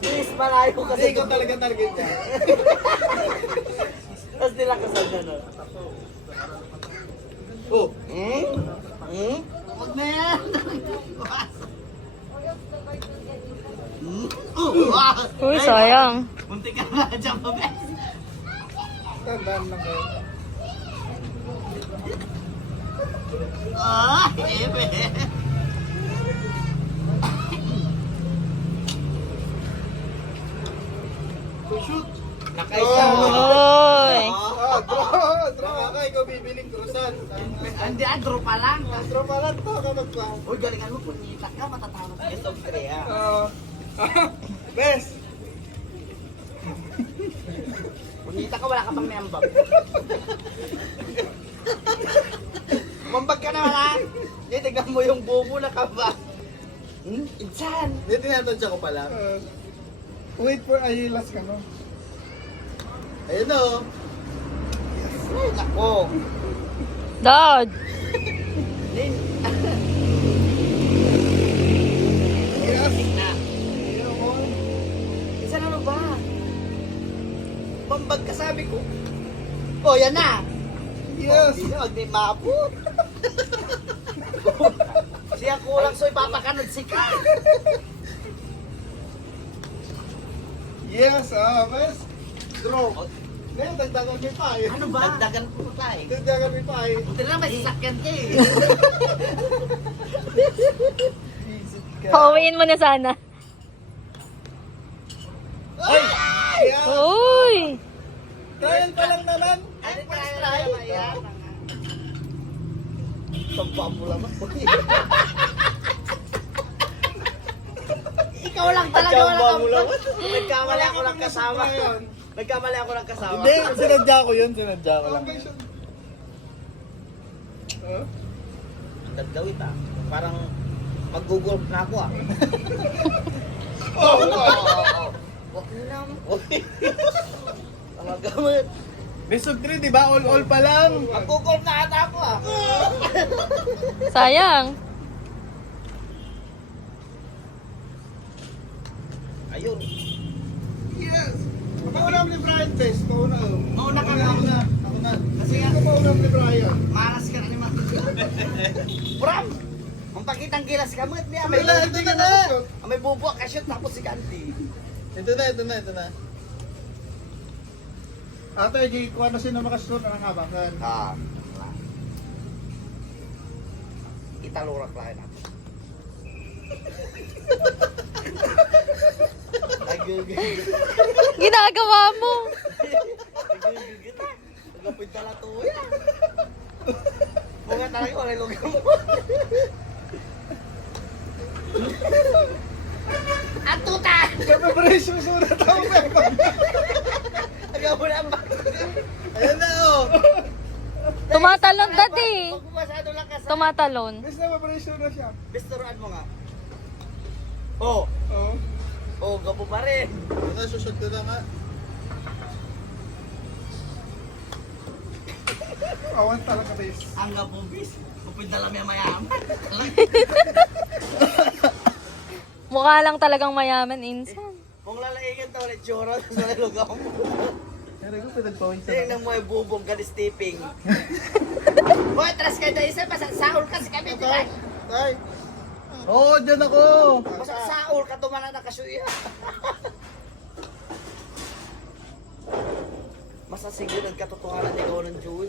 Please, malayo kasi. Kasi ikaw talaga target niya. Tapos nilakasan niya, no? Oh. Huwag na yan! Uy, sayang. Munti ka na dyan, mabes. Tandaan lang kayo. Ebe. Shoot. Nakaisa. Uy. Draw ka. Ikaw bibiling cruisan. Hindi, draw pa lang. Draw pa lang to kapag pa. Uy, galingan mo, punita ka, matatawag ka sa Korea. Best. Punita ka, wala ka pang membag. Mambag ka naman, ha? Hindi, tignan mo yung bubo na ka ba? Insan! Hindi, tinatansya ko pala. Wait for Ayilas ka, no? Ayun o. Ay, nako. Dad. Din. Yes. Na. Insan, ano ba? Mambag ka, sabi ko. Oh, yan na. Yes. Hindi na, huwag di maabot. Siya kulang, so ipapakanod si ka. Yes, best. Draw. Ngayon, dagdagan may pa eh. Ano ba? Dagdagan po tayo. Dagdagan may pa eh. Buti na may sasakyan ka eh. Pauwiin mo na sana. Ay! Yeah. Uy. Trial pa lang naman. Ano pa try? Sampa mo lang. Ikaw lang talaga wala kang... Nagkamali ako ng kasama. Nagkamali ako ng kasama. Hindi, sinadya ko yun. Sinadya ko lang. Gagawin ah. Parang mag-google na ako ah. Oh, Wag na naman. Magagamit. Best of 3, di ba? All pa lang. Mag-google na ata ako ah. Sayang. Ayun. Yes. Pauna ni Brian Best. Pauna. Mauna ka na. Ako na. Kasi nga, Pauna ni Brian. maras ka na ni Mati. Bram! Ang pakitang gilas ka mo, niya. Ito na. May bubo ka shoot tapos si Candy. Ito na. Ato, kuha na sino makasunod ang habakan. Ah. Italurak lang ako. Ginagawa mo. Nagapit na lang tuya. Mga talaga wala yung mo. Ang tuta! Preparation suna tao pero. Agaw mo lang ba? Ayan na oh. Tumatalon, Dad eh. Pag masyado lang ka sa... Tumatalon. Best na preparation na siya. Bisturuan mo nga. Oh. Oo. Oh, gapo pa rin. Nasusod ko na nga. Awan talaga best. Ang gapo bis. Kupid na lang may mayaman. Mukha lang talagang mayaman, insan. Kung lalaigan to ulit tsura sa lugaw mo. Pero ko pinagpawin sa Tingnan mo yung bubong ka ni Steeping. Boy, tras kayo na isa. Masasaul kasi kami. Tay. Tay. Oo, dyan ako. Masasaul ka tumana na kasuya. Masasigil ang katotohanan ikaw ng Jewel.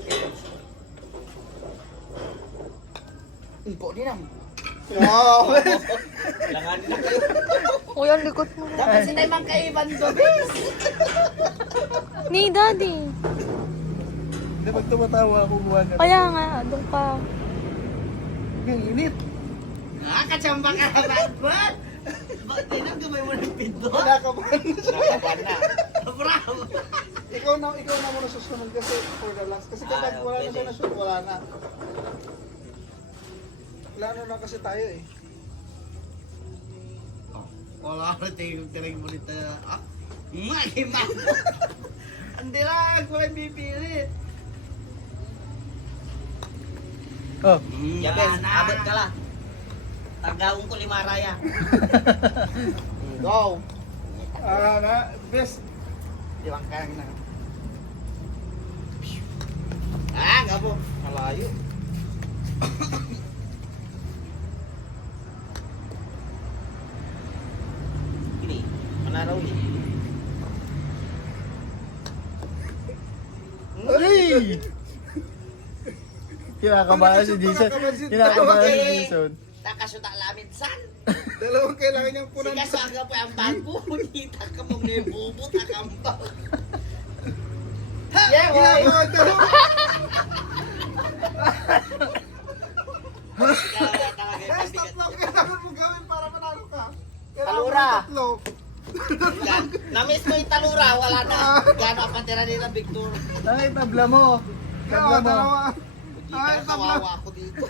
Impo din ang. Wow. Langan na kayo. Uy, ang likot mo. Dapat sinay mang kaiban do, bis. Ni Daddy. Hindi pag tumatawa ako buwan na. Kaya nga, doon ka. Ang init. Kachamba ka naman, ba? Bakit tinang gamay mo ng pinto? Wala ka ba? Nakaban na. Bravo. Ikaw na muna susunod kasi for the last. Kasi kapag wala na siya na shoot, wala na. Wala na kasi tayo eh. Wala na tinag mo dito. Mahima. Hindi lang, wala bipilit. Oh. Yan, abot ka lang. Tagaong ko 5 raya. Go! Best. Iwang kaya na. Ah, nga po. Malayo. Ini, manaraw ni. Ay! Kinakabahan si Jason. Kinakabahan si Jason. Takasuta lamin san. Dalawang kailangan niyang Si punan. kasaga pa ang bago. Punita ka mong nebubot akampaw. Yeah, boy! Ginagawa daw. Kaya talaga yung Best pabigat. tatlo kailangan mo gawin para manalo ka. Kailangan Talura. mo tatlo. Namiss mo yung talura, wala na. Gano'n ang patira nila, Victor. Ay, tabla mo. Tabla mo. Hindi ka kawawa ako dito.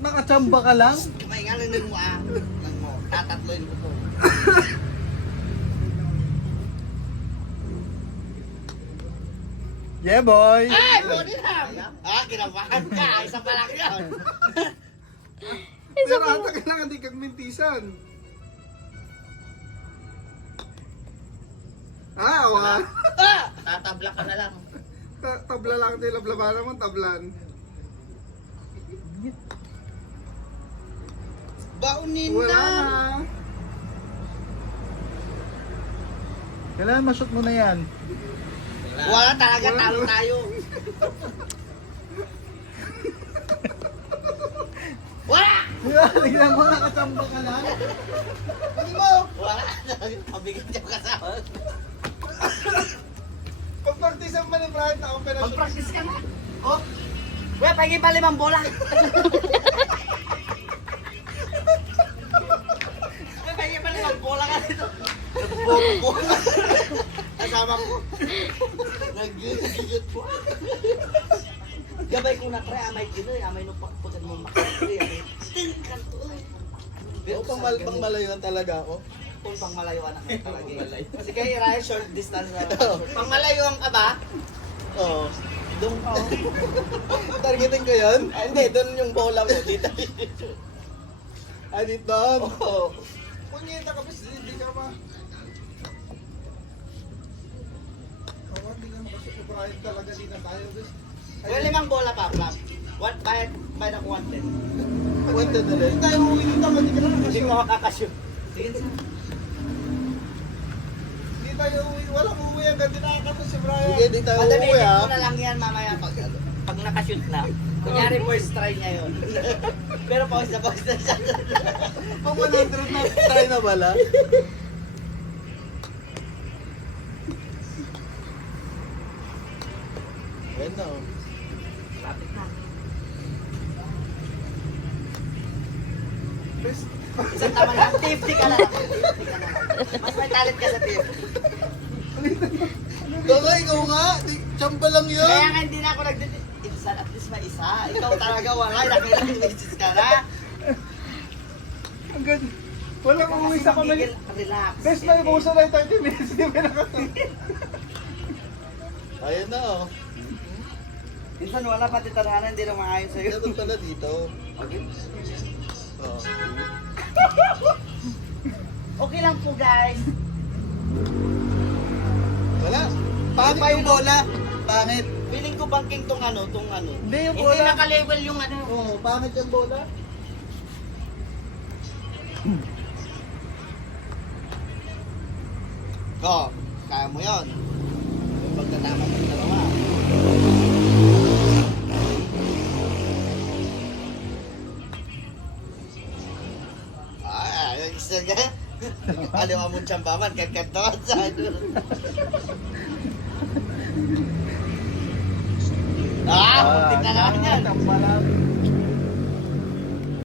Nakachamba ka lang? Kamay nga lang mo ah. Lang mo, tatatloin ko po. Yeah, boy. Ay, buti na! Ah, kinabahan ka. Isa pa lang yun. Pero ata kailangan di kang mintisan. Wala. Ah! Tatabla ka na lang. Tabla lang din. Lablaban naman, tablan. Baunin Wala na! na. Kailangan ma-shoot mo na yan. Wala talaga, talo tayo. Wala! Tignan mo, nakachamba ka lang. Hindi mo! Wala! Pabigyan niyo kasama. Pag-practice ang manibrahan na operasyon. Mag-practice ka na. Oh! Wala, pagiging pa 5 bola. Wala, pagiging pa 5 bola ka dito. Nagbobo. Kasama ko. Nag-gigit po. Gabay ko na try, amay kino, amay nung pagpagad mo makakari. Tingkan to. O, pang malayuan talaga ako. Kung pang malayuan na kayo talaga. Kasi kayo Raya short distance na. Pang malayuan ka ba? Oo. Doon ka. Targeting ko yun? Hindi, doon yung bola mo. Dito. Dito doon. Oo. Punyeta ka, bis, hindi ka pa. Oo, hindi ka makasubrahin talaga, di na tayo, bis. Well, 5 bola pa, Flap. What, bayad ako 110. Puwente na rin. Hindi tayo uwi dito, hindi ka na Hindi nakashoot. mo makakashoot. Sige, sige. Hindi tayo uwi, walang uwi agad, dinakakata si Brian. Sige, di tayo Madamitin uuwi ko ha. na lang yan mamaya pag nakashoot na. Kunyari first try niya yun. Pero pause na siya. Pag 100 na try na pala. Bueno. Lapit na. Bis, Isang tama lang. 50 ka na lang. 50 ka na lang. Mas may talent ka sa 50. Gaga, ikaw nga. Tsamba lang yun. Kaya nga hindi na ako Insan, at least may isa. Ikaw talaga wala. Nakailang messages ka na. ang ganda. Walang uwi sa kamay. Relax. Best na yung uso na yung 30 minutes, hindi ka nakatulog. Ayun na oh. Minsan wala pati tadhana, hindi na maayon sa'yo. Dapat pala dito. Okay. Oh. Okay lang po guys. Wala. Pangit yung bola. Pangit. Feeling ko banking tong ano. Hindi yung Hindi bola. naka-level yung ano. Oh, pangit yung bola. Ko, kaya mo yon. Pagkatama ng dalawa. Ay, gusto ka? Aliwa mo tsambaman, kakantawan sa ano. Ah, muntik na naman yan. Tsamba lang.